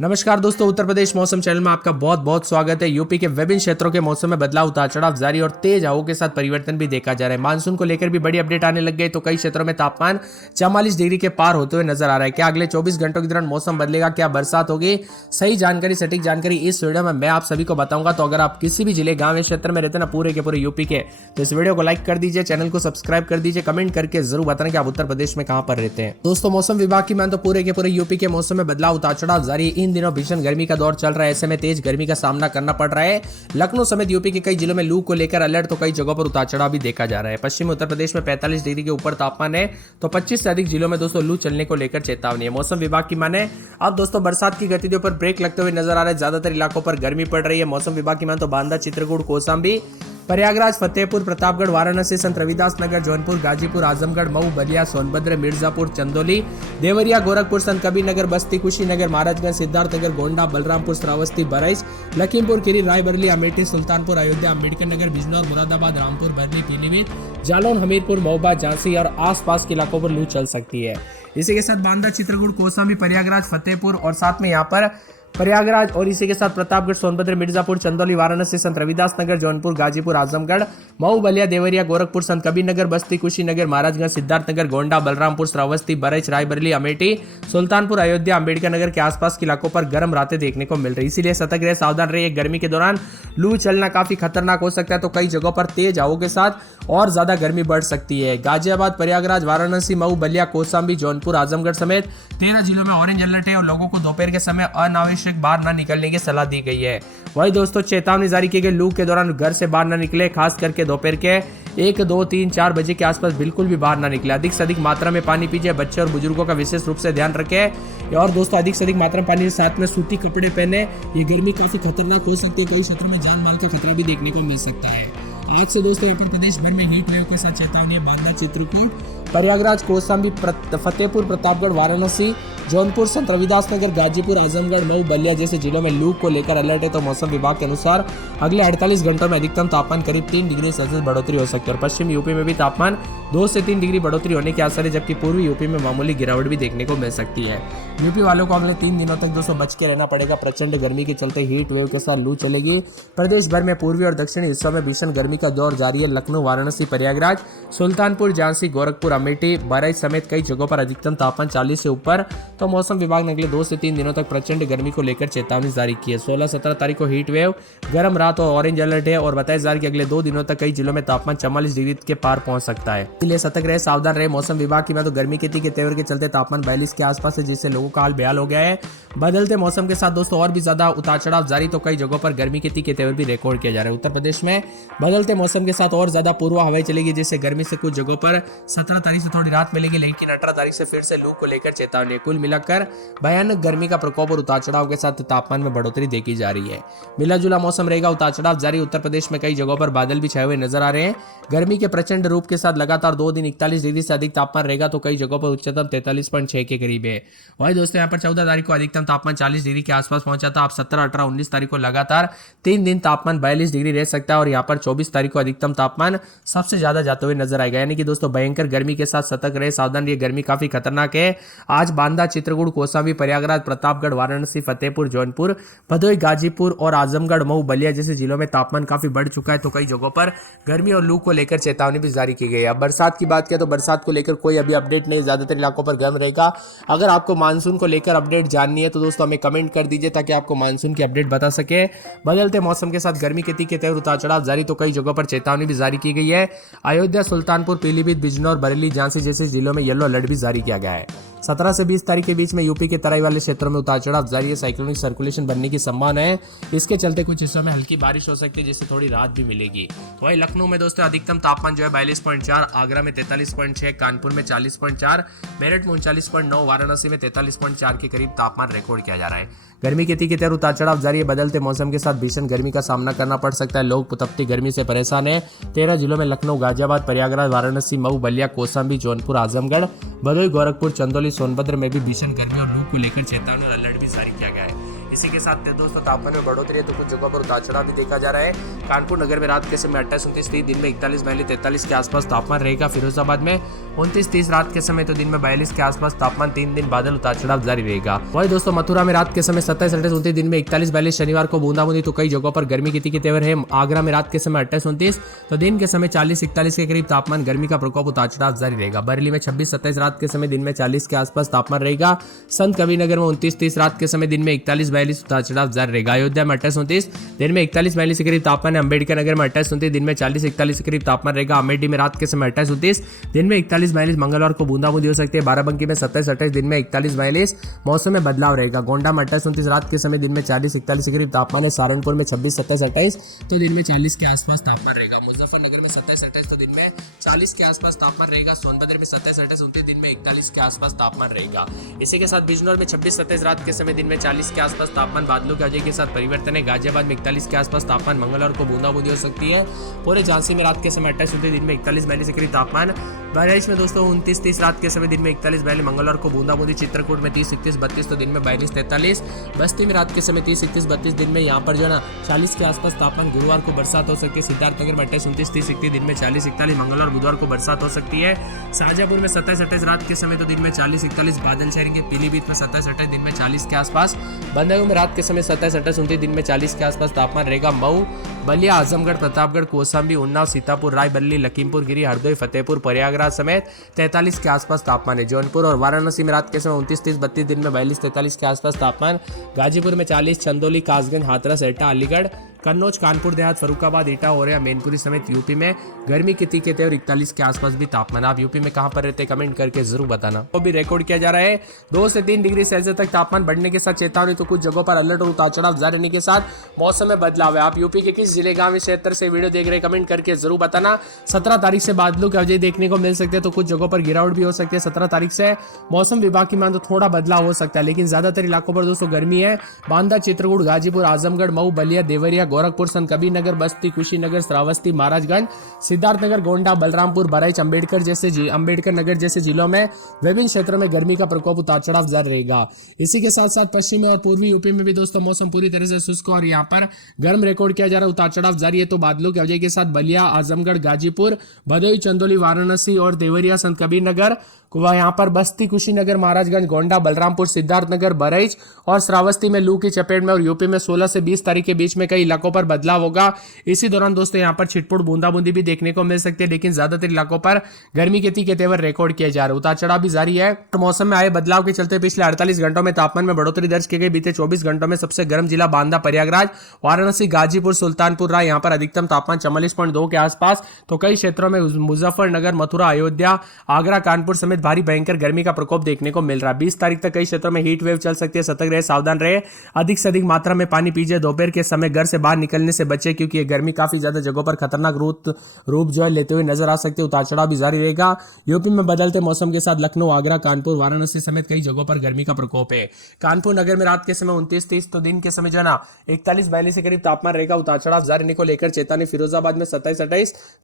नमस्कार दोस्तों, उत्तर प्रदेश मौसम चैनल में आपका बहुत बहुत स्वागत है। यूपी के विभिन्न क्षेत्रों के मौसम में बदलाव, उतार चढ़ाव जारी और तेज हवाओं के साथ परिवर्तन भी देखा जा रहा है। मानसून को लेकर भी बड़ी अपडेट आने लग गई, तो कई क्षेत्रों में तापमान 44 डिग्री के पार होते हुए नजर आ रहा है। क्या अगले 24 घंटों के दौरान मौसम बदलेगा, क्या बरसात होगी? सही जानकारी, सटीक जानकारी इस वीडियो में मैं आप सभी को बताऊंगा। तो अगर आप किसी भी जिले, गाँव या क्षेत्र में रहते ना, पूरे के पूरे यूपी के, तो इस वीडियो को लाइक कर दीजिए, चैनल को सब्सक्राइब कर दीजिए, कमेंट करके जरूर बताना कि आप उत्तर प्रदेश में कहां पर रहते हैं। दोस्तों, मौसम विभाग की मान तो पूरे के पूरे यूपी के मौसम में बदलाव, उतार चढ़ाव जारी। इन दिनों भीषण गर्मी का दौर चल रहा है, ऐसे में तेज गर्मी का सामना करना पड़ रहा है। लखनऊ समेत यूपी के कई जिलों में लू को लेकर अलर्ट, तो कई जगहों पर उतार चढ़ाव भी देखा जा रहा है। पश्चिमी उत्तर प्रदेश में 45 डिग्री के ऊपर तापमान है, तो 25 से अधिक जिलों में दोस्तों लू चलने को लेकर चेतावनी है। मौसम विभाग की माने अब दोस्तों बरसात की गतिविधियों पर ब्रेक लगते हुए नजर आ रहा है। ज्यादातर इलाकों पर गर्मी पड़ रही है। मौसम विभाग की माने तो बांदा, चित्रकूट, कौशाम्बी, प्रयागराज, फतेहपुर, प्रतापगढ़, वाराणसी, संत रविदास नगर, जौनपुर, गाजीपुर, आजमगढ़, मऊ, बलिया, सोनभद्र, मिर्जापुर, चंदौली, देवरिया, गोरखपुर, संत कबीरनगर, बस्ती, कुशीनगर, महाराजगंज, सिद्धार्थनगर, गोंडा, बलरामपुर, श्रावस्ती, बहराइच, लखीमपुर खीरी, रायबरेली, अमेठी, सुल्तानपुर, अयोध्या, अम्बेडकर नगर, बिजनौर, मुरादाबाद, रामपुर, बरनी, पीलीभीत, जालौन, हमीरपुर, महोबा, झांसी और आसपास के इलाकों पर लू चल सकती है। इसी के साथ बांदा, चित्रकूट, कौशाम्बी, प्रयागराज, फतेहपुर और साथ में यहाँ पर प्रयागराज और इसी के साथ प्रतापगढ़, सोनभद्र, मिर्जापुर, चंदौली, वाराणसी, संत रविदास नगर, जौनपुर, गाजीपुर, आजमगढ़, मऊ, बलिया, देवरिया, गोरखपुर, संत कबीरनगर, बस्ती, कुशीनगर, महाराजगंज, सिद्धार्थनगर, गोंडा, बलरामपुर, श्रावस्ती, बहराइच, रायबरेली, अमेठी, सुल्तानपुर, अयोध्या, अम्बेडकर नगर के आसपास के इलाकों पर गर्म रातें देखने को मिल रही। इसीलिए सतर्क रहे, सावधान रहिए। गर्मी के दौरान लू चलना काफी खतरनाक हो सकता है, तो कई जगहों पर तेज हवाओं के साथ और ज्यादा गर्मी बढ़ सकती है। गाजियाबाद, प्रयागराज, वाराणसी, मऊ, बलिया, कौशाम्बी, जौनपुर, आजमगढ़ समेत 13 जिलों में ऑरेंज अलर्ट है और लोगों को दोपहर के समय अनावश्यक बाहर न निकलने की सलाह दी गई है। वही दोस्तों, चेतावनी जारी की गई, लू के दौरान घर से बाहर न निकले, खास करके दोपहर के 1, 2, 3, 4 बजे के आसपास बिल्कुल भी बाहर ना निकले। अधिक से अधिक मात्रा में पानी पीजिए। बच्चे और बुजुर्गों का विशेष रूप से ध्यान रखें। और दोस्तों, अधिक से अधिक मात्रा में पानी के साथ में सूती कपड़े पहने। ये गर्मी काफी खतरनाक हो सकती है, कई क्षेत्रों में जान माल का खतरा भी देखने को मिल सकता है। आज से दोस्तों उत्तर प्रदेश भर में हीट वेव के साथ चेतावनी है। बांदा, चित्रकूट, प्रयागराज, कौशाम्बी, फतेहपुर, प्रतापगढ़, वाराणसी, जौनपुर, संत रविदास नगर, गाजीपुर, आजमगढ़, मऊ, बलिया जैसे जिलों में लू को लेकर अलर्ट है। तो मौसम विभाग के अनुसार अगले 48 घंटों में अधिकतम तापमान करीब 3 डिग्री सेल्सियस बढ़ोतरी हो सकती है और पश्चिम यूपी में भी तापमान 2 से 3 डिग्री बढ़ोतरी होने के आसार है, जबकि पूर्वी यूपी में मामूली गिरावट भी देखने को मिल सकती है। यूपी वालों को अगले 3 दिनों तक दोस्तों बच के रहना पड़ेगा। प्रचंड गर्मी के चलते हीट वेव के साथ लू चलेगी। प्रदेश भर में पूर्वी और दक्षिणी हिस्सों में भीषण गर्मी का दौर जारी है। लखनऊ, वाराणसी, प्रयागराज, सुल्तानपुर, झांसी, गोरखपुर, अमेठी, बहराइच समेत कई जगहों पर अधिकतम तापमान 40 से ऊपर। तो मौसम विभाग ने अगले 2 से 3 दिनों तक प्रचंड गर्मी को लेकर चेतावनी जारी की है। 16-17 तारीख को हीट वेव, गर्म रात और ऑरेंज अलर्ट है और बताया जा रहा है कि अगले 2 दिनों तक कई जिलों में तापमान 44 डिग्री के पार पहुंच सकता है। इसलिए सतर्क रहे, सावधान रहे। मौसम विभाग की मैं तो गर्मी के तेवर के चलते तापमान 42 के आसपास है, जिससे लोगों का हाल बेहाल हो गया है। बदलते मौसम के साथ दोस्तों और भी ज्यादा उतार चढ़ाव जारी, तो कई जगहों पर गर्मी के तेवर भी रिकॉर्ड किया जा रहा है। उत्तर प्रदेश में बदलते मौसम के साथ और ज्यादा पूर्वा हवाएं चलेगी, जिससे गर्मी से कुछ जगहों पर 17 तारीख से थोड़ी राहत मिलेगी, लेकिन 18 तारीख से फिर से लू को लेकर चेतावनी। कुल मिलाकर भयानक गर्मी का प्रकोप और उतार चढ़ाव के साथ तापमान में बढ़ोतरी देखी जा रही है। मिला जुला मौसम रहेगा, उतार चढ़ाव जारी। उत्तर प्रदेश में कई जगहों पर बादल भी छाए हुए नजर आ रहे हैं। गर्मी के प्रचंड रूप के साथ लगातार 2 दिन 41 डिग्री से अधिक तापमान रहेगा, तो कई जगहों पर उच्चतम 43.6 के करीब है। वही दोस्तों, यहाँ पर 14 तारीख को अधिकतम तापमान 40 डिग्री के आसपास पहुंचा था। अब 17, 18, 19 तारीख को लगातार 3 दिन तापमान 42 डिग्री रह सकता है और यहाँ पर 24 तारीख को अधिकतम तापमान सबसे ज्यादा जाते हुए नजर आएगा। यानी कि दोस्तों भयंकर गर्मी के साथ सतर्क रहे, सावधान रहिए। गर्मी काफी खतरनाक है। आज बांदा, चित्रकूट, कौशाम्बी, प्रयागराज, प्रतापगढ़, वाराणसी, फतेहपुर, जौनपुर, भदोही, गाजीपुर और आजमगढ़, मऊ, बलिया जैसे जिलों में तापमान काफी बढ़ चुका है, तो कई जगहों पर गर्मी और लू को लेकर चेतावनी भी जारी की गई है। अब बरसात की बात करें तो बरसात को लेकर कोई अभी अपडेट नहीं, ज्यादातर इलाकों पर गर्म रहेगा। अगर आपको मानसून को लेकर अपडेट जाननी है तो दोस्तों हमें कमेंट कर दीजिए, ताकि आपको मानसून की अपडेट बता सके। बदलते मौसम के साथ गर्मी के तेवर उतार चढ़ाव जारी, तो कई जगहों पर चेतावनी भी जारी की गई है। अयोध्या, सुल्तानपुर, पीलीभीत, बिजनौर, बरेली, झांसी जैसे जिलों में येलो अलर्ट भी जारी किया गया है। 17 से 20 तारीख के बीच में यूपी के तराई वाले क्षेत्रों में उतार चढ़ाव जारी है। साइक्लोनिक सर्कुलेशन बनने की संभावना है। इसके चलते कुछ हिस्सों में हल्की बारिश हो सकती है, जिससे थोड़ी राहत भी मिलेगी। वही लखनऊ में दोस्तों अधिकतम तापमान जो है 42.4, आगरा में 43.6, कानपुर में 40.4, मेरठ में 39.9, वाराणसी में 43.4 के करीब तापमान रिकॉर्ड किया जा रहा है। गर्मी के तेवर उतार चढ़ाव जारी है। बदलते मौसम के साथ भीषण गर्मी का सामना करना पड़ सकता है। लोग तपती गर्मी से परेशान है। 13 जिलों में लखनऊ, गाजियाबाद, प्रयागराज, वाराणसी, मऊ, बलिया, कौशाम्बी, जौनपुर, आजमगढ़, भदोही, गोरखपुर, चंदौली, सोनभद्र में भी भीषण गर्मी और लू को लेकर चेतावनी और अलर्ट भी जारी किया गया है। इसी के साथ दोस्तों तापमान में बढ़ोतरी है, तो कुछ जगहों पर उतार चढ़ाव भी देखा जा रहा है। कानपुर नगर में रात के समय 28-29, दिन में 41-42-43 के आसपास तापमान रहेगा। फिरोजाबाद में 29-30 रात के समय तो दिन में 42 के आसपास तापमान। 3 दिन बादल उतार चढ़ाव जारी रहेगा। वही दोस्तों मथुरा में रात के समय 27-28, दिन में 41-42, शनिवार को बूंदाबूंदी तो कई जगहों पर गर्मी की तेवर है। आगरा में रात के समय 28-29 तो दिन के समय 40-41 के करीब तापमान। गर्मी का प्रकोप उतार चढ़ाव जारी रहेगा। बरेली में 26-27 रात के समय दिन में 40 के आसपास तापमान रहेगा। संत कबीरनगर में 29-30 रात के समय दिन में 41-42 उतार चढ़ाव जारी रहेगा। अयोध्या में 28-29 दिन में 41-42 के करीब तापमान। अम्बेडकर नगर में 28-29 दिन में 40-41 के करीब तापमान रहेगा। अमेठी में रात के समय 28-29 दिन में 41-42, मंगलवार को बूंदाबूंदी हो सकती है। बाराबंकी में 27-28 दिन में 41-42, मौसम में बदलाव रहेगा। गोंडा में 28-29 रात के समय दिन में 40-41 के करीब तापमान है। सहारनपुर में 26-27-28 तो दिन में 40 के आसपास तापमान रहेगा। मुजफ्फरनगर में 27-28 तो दिन में 40 के आसपास तापमान रहेगा। सोनभद्र में 27-28 दिन में 41 के आसपास तापमान रहेगा। इसी के साथ बिजनौर में 26-27 रात के समय दिन में 40 के आसपास तापमान। बादलों के वजह के साथ परिवर्तन है। गाजियाबाद में 41 के आसपास तापमान। मंगलवार को बूंदाबूंदी हो सकती है। पूरे झांसी में रात के समय 28 दिन में 41-42 के करीब तापमान। बहराइच में दोस्तों 29-30 रात के समय दिन में 41-42, मंगलवार को बूंदाबूंदी। चित्रकूट में 30-31-32 तो दिन में 42-43। बस्ती में रात के समय 30-31-32 दिन में यहाँ पर जो है ना 40 के आसपास तापमान। गुरुवार को बरसात हो सकती है। सिद्धार्थनगर में 28-29-30 दिन में 40-41, मंगलवार बुधवार को बरसात हो सकती है। शाहजहांपुर में 27-28 रात के समय तो दिन में 40-41 बादल छाएंगे। पीलीभीत में 27-28 दिन में 40 के आसपास। बंदायूं में रात के समय 27-28 दिन में 40 के आसपास तापमान रहेगा। मऊ, बलिया, आजमगढ़, प्रतापगढ़, कौशाम्बी, उन्नाव, सीतापुर, रायबरेली, लखीमपुर गिरी, हरदोई, फतेहपुर, प्रयागराज समेत 43 के आसपास तापमान है। जौनपुर और वाराणसी में रात के समय 29-30-32 दिन में 42-43 के आसपास तापमान। गाजीपुर में 40, चंदौली, कासगंज, हाथरस, एटा, अलीगढ़, कन्नौज, कानपुर देहात, फरुखाबाद, ईटा, औरैया, मैनपुरी समेत यूपी में गर्मी की तीखे तेवर 41 के आसपास भी तापमान। आप यूपी में कहां पर रहते कमेंट करके जरूर बताना। वो भी रिकॉर्ड किया जा रहा है 2 से 3 डिग्री सेल्सियस तक तापमान बढ़ने के साथ चेतावनी तो कुछ जगहों पर अलर्ट और उतार चढ़ाव जारी रहने के साथ मौसम में बदलाव है। आप यूपी के किस जिले, गांव, क्षेत्र से वीडियो देख रहे हैं कमेंट करके जरूर बताना। 17 तारीख से बादलों की वजह देखने को मिल सकते हैं तो कुछ जगहों पर गिरावट भी हो सकती है। 17 तारीख से मौसम विभाग की मान तो थोड़ा बदलाव हो सकता है, लेकिन ज्यादातर इलाकों पर दोस्तों गर्मी है। बांदा, चित्रकूट, गाजीपुर, आजमगढ़, मऊ, बलिया, देवरिया, गोरखपुर, संत कबीरनगर, बस्ती, कुशीनगर, श्रावस्ती, महाराजगंज, सिद्धार्थनगर, गोंडा, बलरामपुर, बहराइच, अम्बेडकर नगर जैसे जिलों में विभिन्न क्षेत्रों में गर्मी का प्रकोप उतार चढ़ाव जारी रहेगा। इसी के साथ साथ पश्चिमी और पूर्वी यूपी में भी दोस्तों मौसम पूरी तरह से शुष्क और यहाँ पर गर्म रिकॉर्ड किया जा रहा है। उतार चढ़ाव जारी है तो बादलों की वजह के साथ बलिया, आजमगढ़, गाजीपुर, भदोही, चंदौली, वाराणसी और देवरिया, संत कबीरनगर, यहाँ पर बस्ती, कुशीनगर, महाराजगंज, गोंडा, बलरामपुर, सिद्धार्थनगर, बहराइच और श्रावस्ती में लू की चपेट में और यूपी में 16 से 20 तारीख के बीच में कई इलाकों पर बदलाव होगा। इसी दौरान दोस्तों यहाँ पर छिटपुट बूंदाबूंदी भी देखने को मिल सकती है, लेकिन ज्यादातर इलाकों पर गर्मी के तीखे तेवर रिकॉर्ड किए जा रहे। उतार चढ़ाव भी जारी है। तो मौसम में आए बदलाव के चलते पिछले 48 घंटों में तापमान में बढ़ोतरी दर्ज की गई। बीते 24 घंटों में सबसे गर्म जिला बांदा, प्रयागराज, वाराणसी, गाजीपुर, सुल्तानपुर राय, यहाँ पर अधिकतम तापमान 44.2 के आसपास तो कई क्षेत्रों में मुजफ्फरनगर, मथुरा, अयोध्या, आगरा, कानपुर समेत भारी भयंकर गर्मी का प्रकोप देखने को मिल रहा है। 20 तारीख तक कई क्षेत्रों में हीट वेव चल सकती है। सतर्क रहे, सावधान रहे, अधिक से अधिक मात्रा में पानी पीजिए। दोपहर के समय घर से बाहर निकलने से बचे क्योंकि ये गर्मी काफी ज्यादा जगहों पर खतरनाक रूप जो है लेते हुए नजर आ सकते हैं। उतार चढ़ाव भी जारी रहेगा। यूपी में बदलते मौसम के साथ लखनऊ, आगरा, कानपुर, वाराणसी समेत कई जगहों पर गर्मी का प्रकोप है। कानपुर नगर में रात के समय 29-30 तो दिन के समय जो है ना 41-42 के करीब तापमान रहेगा। उतार चढ़ाव जारी रहने को लेकर चेतावनी। फिरोजाबाद में 27-28